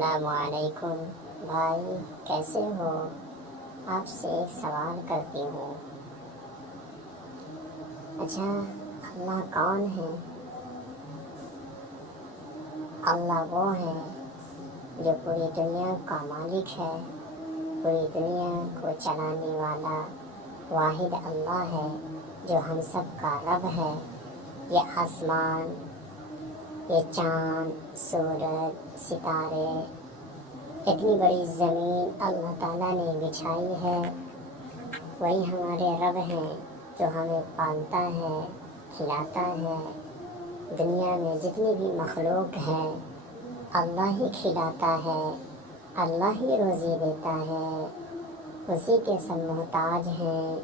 السلام علیکم بھائی، کیسے ہو؟ آپ سے ایک سوال کرتی ہوں۔ اچھا، اللہ کون ہے؟ اللہ وہ ہے جو پوری دنیا کا مالک ہے، پوری دنیا کو چلانے والا واحد اللہ ہے جو ہم سب کا رب ہے۔ یہ آسمان، یہ چاند، سورج، ستارے، اتنی بڑی زمین اللہ تعالیٰ نے بچھائی ہے، وہی ہمارے رب ہیں جو ہمیں پالتا ہے، کھلاتا ہے۔ دنیا میں جتنی بھی مخلوق ہے اللہ ہی کھلاتا ہے، اللہ ہی روزی دیتا ہے، اسی کے سب محتاج ہیں۔